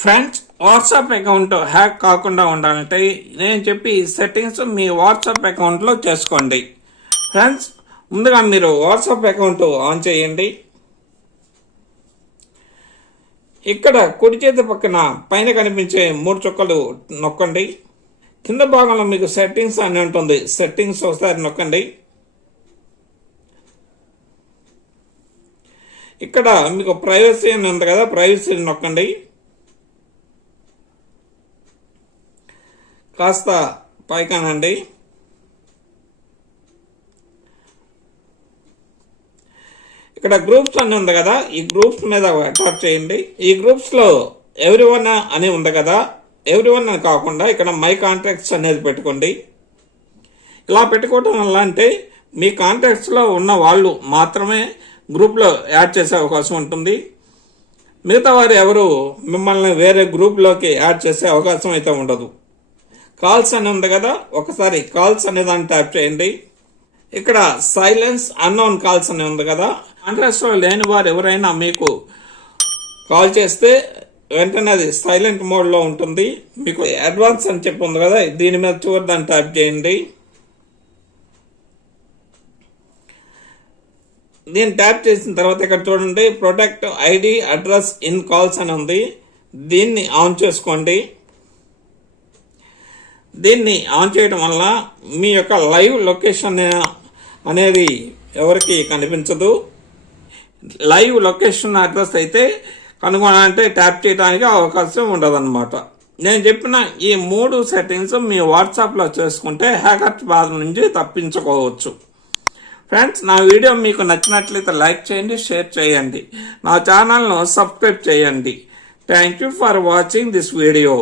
Friends, WhatsApp account hack కాకుండా ఉండాలంటే నేను చెప్పి సెట్టింగ్స్ మీ వాట్సాప్ అకౌంట్లో చేసుకోండి. ఫ్రెండ్స్, ముందుగా మీరు వాట్సాప్ అకౌంట్ ఆన్ చేయండి. ఇక్కడ కుడి చేతి పక్కన పైన కనిపించే 3 చుక్కలు నొక్కండి. కింద భాగంలో మీకు సెట్టింగ్స్ అని ఉంటుంది. సెట్టింగ్స్ ఒకసారి నొక్కండి. ఇక్కడ మీకు ప్రైవసీ అని ఉంది కదా, ప్రైవసీ నొక్కండి. కాస్త పైకానండి. ఇక్కడ గ్రూప్స్ అని ఉంది కదా, ఈ గ్రూప్స్ మీద ట్యాప్ చేయండి. ఈ గ్రూప్స్ లో ఎవ్రీవన్ అని ఉంది కదా, ఎవ్రీవన్ అని కాకుండా ఇక్కడ మై కాంటాక్ట్స్ అనేది పెట్టుకోండి. ఇలా పెట్టుకోవడం వల్ల అంటే మీ కాంటాక్ట్స్ లో ఉన్న వాళ్ళు మాత్రమే గ్రూప్ లో యాడ్ చేసే అవకాశం ఉంటుంది. మిగతా వారు ఎవరు మిమ్మల్ని వేరే గ్రూప్ లోకి యాడ్ చేసే అవకాశం అయితే ఉండదు. కాల్స్ అని ఉంది కదా, ఒకసారి కాల్స్ అనే దాన్ని ట్యాప్ చేయండి. ఇక్కడ సైలెన్స్ అన్నోన్ కాల్స్ అని ఉంది కదా, కాంటాక్ట్స్ లో లేని వారు ఎవరైనా మీకు కాల్ చేస్తే వెంటనే అది సైలెంట్ మోడ్ లో ఉంటుంది. మీకు అడ్వాన్స్ అని చెప్పి ఉంది కదా, దీని మీద చివరి దాన్ని ట్యాప్ చేయండి. దీన్ని ట్యాప్ చేసిన తర్వాత ఇక్కడ చూడండి, protect ID address in calls అని ఉంది. దీన్ని ఆన్ చేసుకోండి. దీన్ని ఆన్ చేయడం వల్ల మీ యొక్క లైవ్ లొకేషన్ అనేది ఎవరికి కనిపించదు. లైవ్ లొకేషన్ అడ్రస్ అయితే కనుగొనాలంటే ట్యాప్ చేయడానికి అవకాశం ఉండదన్నమాట. నేను చెప్పిన ఈ 3 సెట్టింగ్స్ మీ వాట్సాప్లో చేసుకుంటే హ్యాకర్స్ బాధ నుంచి తప్పించుకోవచ్చు. ఫ్రెండ్స్, నా వీడియో మీకు నచ్చినట్లయితే లైక్ చేయండి, షేర్ చేయండి, నా ఛానల్ను సబ్స్క్రైబ్ చేయండి. Thank you for watching this video.